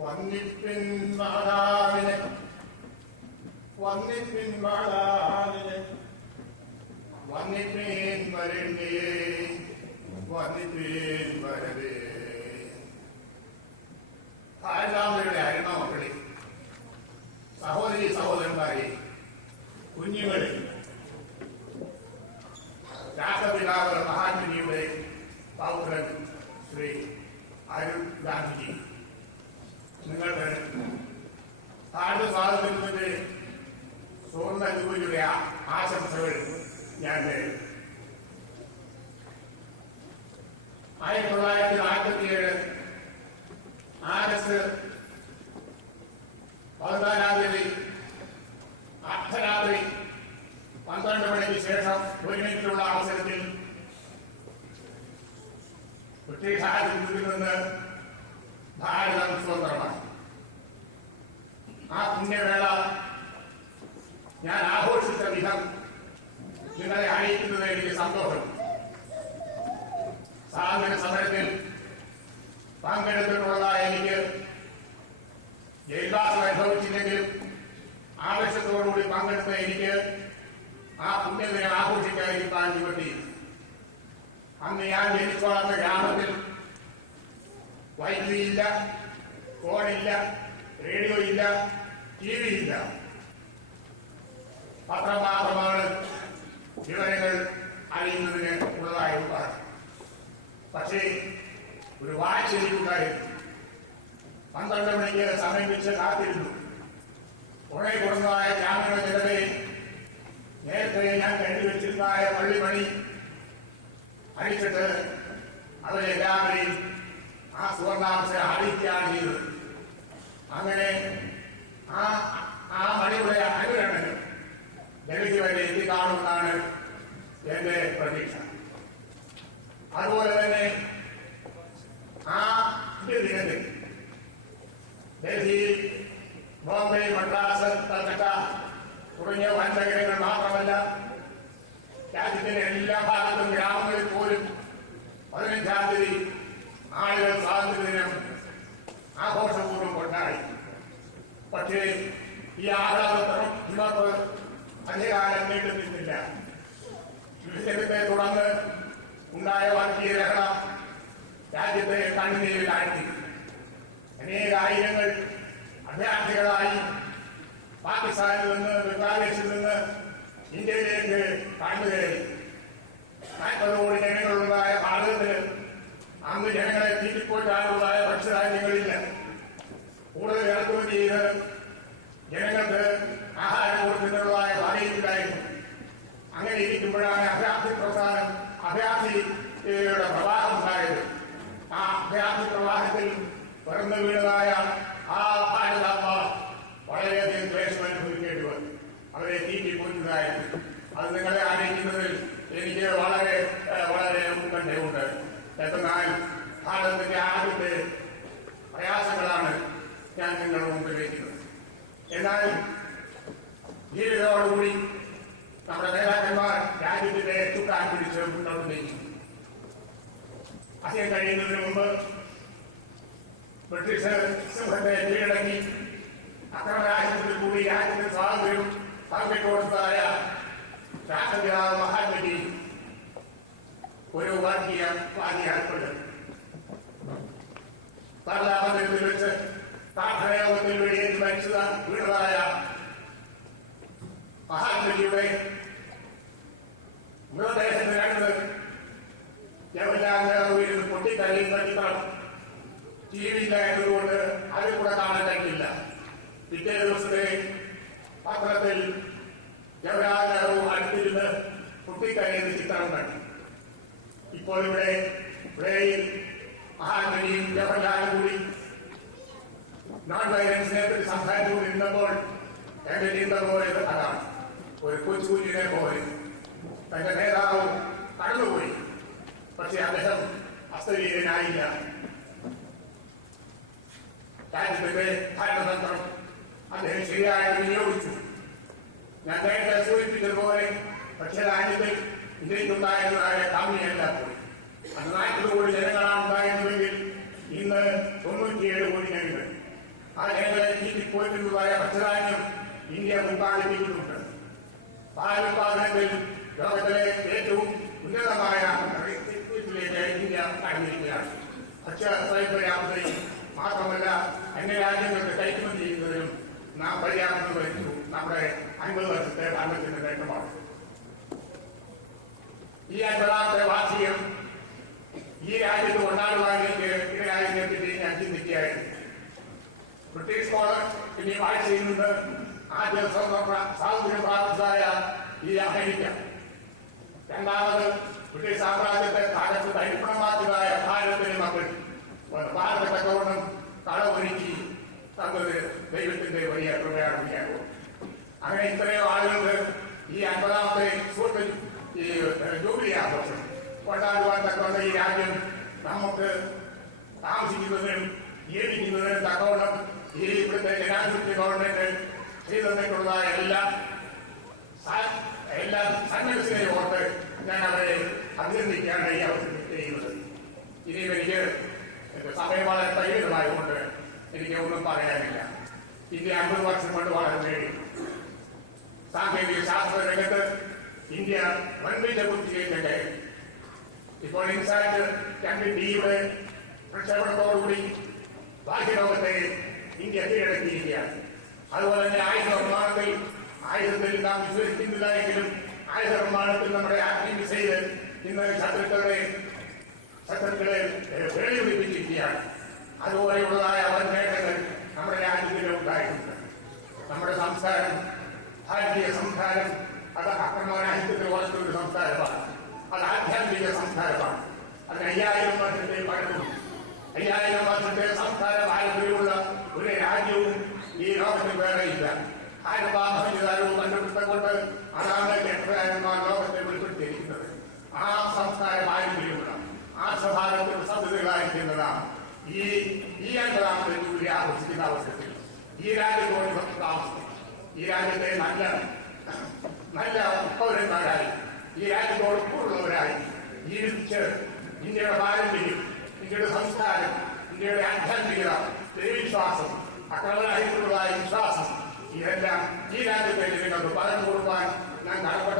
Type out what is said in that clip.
വന്നിപ്പിൻ മാതാവിനെ വന്നിപ്പിൻ മാതാവിനെ വന്നിപ്പിൻ വരണ്ടേ വന്നിപ്പിൻ വരവേ. ഭാരതാംബയുടെ ആയിരുന്ന മക്കളെ, സഹോദരി സഹോദരന്മാരെ, കുഞ്ഞുങ്ങളെ, രാഷ്ട്രപിതാവ് മഹാത്മജിയുടെ പൗത്രൻ ശ്രീ അരുൺ ഗാന്ധിജി, നിങ്ങൾക്ക് ഭാരത സ്വാതന്ത്ര്യത്തിന്റെ സുവർണ്ണ ജൂബിലിയുടെ ആശംസകൾ ഞാൻ നേരും. 1947 ആഗസ്റ്റ് 14 അർദ്ധരാത്രി 12 മണിക്ക് ശേഷം 1 മിനിറ്റുള്ള അവസരത്തിൽ ബ്രിട്ടീഷ് ആധിപത്യത്തിൽ നിന്ന് ഭാരതം സ്വതന്ത്രമാണ്. ആ പുണ്യവേള ഞാൻ ആഘോഷിച്ച വിധം നിങ്ങളെ അറിയിക്കുന്നത് എനിക്ക് സന്തോഷം. സ്വാതന്ത്ര്യ സമരത്തിൽ പങ്കെടുത്തിട്ടുള്ള എനിക്ക് ജയിൽവാസം അനുഭവിച്ചില്ലെങ്കിലും ആവേശത്തോടുകൂടി പങ്കെടുത്ത എനിക്ക് ആ പുണ്യദിനം ആഘോഷിക്കാതിരിക്കാൻ പറ്റി. അന്ന് ഞാൻ ജനിച്ചു വളർന്ന ഗ്രാമത്തിൽ വൈദ്യുതിയില്ല, ഫോണില്ല, റേഡിയോ ഇല്ല, TV ഇല്ല. പത്രം മാത്രമാണ് വിവരങ്ങൾ അറിയുന്നതിന് ഉള്ളതായ ഉപാധി. പക്ഷേ ഒരു വാച്ച് എനിക്കുണ്ടായിരുന്നു. 12 മണിക്ക് സമയം വെച്ച് കാത്തിരുന്നു. ഉണേ കൊടുന്നതായ ഗ്രാമീണ ജനതയെ നേരത്തെ ഞാൻ കണ്ടുവച്ചിരുന്നതായ പള്ളിമണി അടിച്ചിട്ട് അവരെല്ലാവരെയും ആ സുവർണാവസരം അറിയിക്കുകയാണ് ചെയ്തത്. അങ്ങനെ ആ മണിയുടെ അനുകരണനം ഡൽഹി വരെ എത്തിക്കാണുമെന്നാണ് എന്റെ പ്രതീക്ഷ. അതുപോലെ തന്നെ ആ ദിനത്തിൽ ഡൽഹിയിൽ, ബോംബെ, മദ്രാസ്, കൽക്കട്ട തുടങ്ങിയ വൻ നഗരങ്ങൾ മാത്രമല്ല, രാജ്യത്തിന്റെ എല്ലാ ഭാഗത്തും ഗ്രാമങ്ങളിൽ പോലും 15-ാം തീയതി ആളുകൾ സ്വാതന്ത്ര്യദിനം ആഘോഷപൂർവ്വം കൊണ്ടാടി. പക്ഷേ ഈ ആഹ്ലാദത്തിനും ഇന്നത്തെ അധികാരം നീണ്ടു നിന്നില്ല. വിഭജനത്തെ തുടർന്ന് ഉണ്ടായ വർഗീയ ലഹള രാജ്യത്തെ കണ്ണുനീരിലാഴ്ത്തി. അനേകായിരങ്ങൾ അഭയാർത്ഥികളായി പാകിസ്ഥാനിൽ നിന്ന്, ബംഗ്ലാദേശിൽ നിന്ന് ഇന്ത്യയിലേക്ക് കടന്നുകയറി. 40 കോടി ജനങ്ങളുള്ളതായ ഭാരതത്തിൽ അന്ന് ജനങ്ങളെ തീറ്റിപ്പോറ്റാനുള്ളതായ ഭക്ഷ്യധാന്യങ്ങളില്ല. കൂടുതൽ ഇറക്കുമതി ചെയ്ത് ജനങ്ങൾക്ക് ആഹാരം കൊടുക്കുന്നതായ ഭാഗ്യത്തിലായിരുന്നു. അങ്ങനെ ഇരിക്കുമ്പോഴാണ് അഭയാർത്ഥിയുടെ പ്രവാഹം ഉണ്ടായത്. ആ അഭയാർത്ഥി പ്രവാഹത്തിൽ പിറന്നു വീണതായ ആ ഭാരതാമ്മ വളരെയധികം ക്ലേശം അനുഭവിക്കേണ്ടി വന്നു. അവരെ തീറ്റിപ്പോറ്റുന്നതായിരുന്നു. അത് നിങ്ങളെ അറിയിക്കുന്നതിൽ എനിക്ക് വളരെ വളരെ ഉത്കണ്ഠയുണ്ട്. എന്നാൽ ഭാരതത്തിന്റെ ആദ്യത്തെ പ്രയാസങ്ങളാണ് ഞാൻ നിങ്ങളുടെ മുമ്പിൽ വയ്ക്കുന്നത്. എന്നാൽ ധീരതയോടുകൂടി നമ്മുടെ നേതാക്കന്മാർ രാജ്യത്തിന്റെ ചുക്കാൻ പിടിച്ച് മുന്നോട്ട് നീങ്ങി. അധികം കഴിയുന്നതിന് മുമ്പ് ബ്രിട്ടീഷ് സിംഹത്തെ കീഴടക്കി അക്രമരാജ്യത്തിൽ കൂടി രാജ്യത്തിന് സ്വാതന്ത്ര്യം പങ്കിട്ടുകൊടുത്തതായ രാഷ്ട്രപിതാവ് മഹാത്മജി ഒരു വർഗീയവാദിയാൽപ്പെട്ടു. പാർലമെന്റിൽ വെച്ച് പ്രാർത്ഥനയോഗത്തിൽ വെടിയേറ്റ് വീണതായ മഹാത്മജിയുടെ മൃതദേഹത്തിന് കണ്ടത് ജവഹർലാൽ നെഹ്റുവിൽ പൊട്ടിക്കരയുന്ന ചിത്രം TV ഇല്ലായതുകൊണ്ട് അതിൽ കൂടെ കാണാൻ കഴിഞ്ഞില്ല. പിറ്റേ ദിവസത്തെ പത്രത്തിൽ ജവഹർലാൽ നെഹ്റു അടുത്തിരുന്ന് പൊട്ടിക്കരയുന്ന ചിത്രം കണ്ടു. ഇപ്പോൾ ഇവിടെയിൽ മഹാത്മജിയും ജവഹർലാലും കൂടി നോൺ വയലൻസിനെ പറ്റി സംസാരിച്ചുകൊണ്ടിരുന്നപ്പോൾ എന്റെ ചിന്ത പോയത് അതാണ്. ഒരു കൊച്ചുകുഞ്ഞിനെ പോലെ തന്റെ നേതാവ് കടന്നുപോയി. പക്ഷെ അദ്ദേഹം അസ്തവീരനായില്ല. രാജ്യത്തിന്റെ ഭരണതന്ത്രം അദ്ദേഹം ശരിയായിട്ട് വിനിയോഗിച്ചു. ഞാൻ നേരത്തെ സൂചിപ്പിച്ചതുപോലെ പക്ഷേ രാജ്യത്തിൽ ഇന്ത്യക്കുണ്ടായിരുന്നതായ കമ്മിയല്ല പോയി. അത് 40 കോടി ജനങ്ങളാണ് ഉണ്ടായിരുന്നുവെങ്കിൽ ഇന്ന് 97 കോടി ജനങ്ങൾ. ആ ജനങ്ങളെ ചീറ്റിപ്പോയിട്ടുള്ളതായ ഭക്ഷ്യധാന്യം ഇന്ത്യ ഉത്പാദിപ്പിക്കുന്നുണ്ട്. പാൽ ഉത്പാദനത്തിൽ ലോകത്തിലെ ഏറ്റവും ഉന്നതമായ ിലേക്ക് ഇന്ത്യ കടന്നിരിക്കുകയാണ്. ഭക്ഷ്യ സ്വയംപര്യാപ്തതയും മാത്രമല്ല അന്യരാജ്യങ്ങൾക്ക് കയറ്റുമതി ചെയ്യുന്നതിനും നാം പര്യാപ്തത വരുന്നു. നമ്മുടെ 50 വർഷത്തെ ഭരണത്തിന്റെ നേട്ടമാണ്. ഈ 50ാമത്തെ വാർഷികം ഈ രാജ്യത്ത് കൊണ്ടാടുവാൻ ഇടയായതിനെ പറ്റി ഞാൻ ചിന്തിക്കുകയായിരുന്നു. ബ്രിട്ടീഷ് കോളർ ഇനി വാഴ്ച ചെയ്യുന്നത് ആദ്യ സ്വാതന്ത്ര്യം പ്രാപിച്ചതായ ഈ അമേരിക്ക, രണ്ടാമത് ബ്രിട്ടീഷ് സാമ്രാജ്യത്തെ തകർത്ത് തരിപ്പണമാക്കിയതായ ഭാരതത്തിന് മക്കൾ ഭാരത കച്ചവടം കളവൊരുക്കി തന്നത് ദൈവത്തിന്റെ വലിയ കൃപയാണ്. അങ്ങനെ ഇത്രയോ ആളുകൾക്ക് ഈ 50ാമത്തെ ഈ ജൂബിലി ആഘോഷം കൊണ്ടാടുവാൻ തക്കവണ്ണം ഈ രാജ്യം നമുക്ക് താമസിക്കുന്നതിനും ജീവിക്കുന്നതിനും തക്കവണ്ണം ഈ ഇവിടുത്തെ ജനാധിപത്യ ഗവൺമെന്റ് ചെയ്തിട്ടുള്ളതായ എല്ലാ സന്മനസ്സിനെയും ഓർത്ത് ഞാൻ അവരെ അഭിനന്ദിക്കുകയാണ് ഈ അവസരത്തിൽ ചെയ്യുന്നത്. ഇനി എനിക്ക് സമയം വളരെ പരിമിതമായതുകൊണ്ട് എനിക്ക് ഒന്നും പറയാനില്ല. ഇന്ത്യ 50 വർഷം കൊണ്ട് വളർന്നു. സാങ്കേതിക ശാസ്ത്ര രംഗത്ത് ഇന്ത്യ വൻപിച്ച കുത്തികയറ്റം. ഇപ്പോൾ ഇൻസാറ്റ് 2Dയുടെ പ്രക്ഷേപണത്തോടുകൂടി ബാഹ്യലോകത്തെ ഇന്ത്യ കീഴടക്കിയിരിക്കുകയാണ്. അതുപോലെ തന്നെ ആയുധത്തിൽ നാം വിശ്വസിക്കുന്നില്ല എങ്കിലും ആയുധ നിർമ്മാണത്തിൽ നമ്മുടെ മിസൈല് ഇന്ന് ശത്രുക്കളെ വെളിയൊളിപ്പിച്ചിരിക്കുകയാണ്. അതുപോലെയുള്ളതായ വൻ നേട്ടങ്ങൾ നമ്മുടെ രാജ്യത്തിന് ഉണ്ടായിട്ടുണ്ട്. നമ്മുടെ സംസ്കാരം, ഭാരതീയ സംസ്കാരം, അത് അക്രമരാഹിത്യത്തിൽ വളർത്തുന്ന സംസ്കാരമാണ്. അത് ആധ്യാത്മിക സംസ്കാരമാണ്. അതിന് 5000 വർഷത്തെ പഴക്കവും 5000 വർഷത്തെ സംസ്കാര പാരമ്പര്യമുള്ള ഒരു രാജ്യവും ഈ ലോകത്തിൽ വേറെയില്ല. ഭാരതവും കണ്ടുപിടുത്തം കൊണ്ട് അതാണ് ചക്രകാരന്മാർ ലോകത്തെ വെളിപ്പെടുത്തിയിരിക്കുന്നത്. ആ സംസ്കാര പാരമ്പര്യമുള്ള ആർഷഭാരത്തിൽ സദ്യകളായിരിക്കുന്നതാണ് ഈ 50ാമത്തെ ജൂബിലി ആഘോഷിക്കുന്ന അവസരത്തിൽ ഈ രാജ്യത്തോട് താമസിക്കും. ഈ രാജ്യത്തെ നല്ല പൗരന്മാരായി, ഈ രാജ്യത്തോട് കൂടുതലുള്ളവരായി ജീവിച്ച് ഇന്ത്യയുടെ പാരമ്പര്യം, ഇന്ത്യയുടെ സംസ്കാരം, ഇന്ത്യയുടെ ആധ്യാത്മികത, ദൈവവിശ്വാസം, അക്രമരാഹിത്യമുള്ളതായ വിശ്വാസം, ഇതെല്ലാം ഈ രാജ്യത്തെ ജനങ്ങൾക്ക് പറഞ്ഞു കൊടുക്കാൻ ഞാൻ കടപ്പെട്ട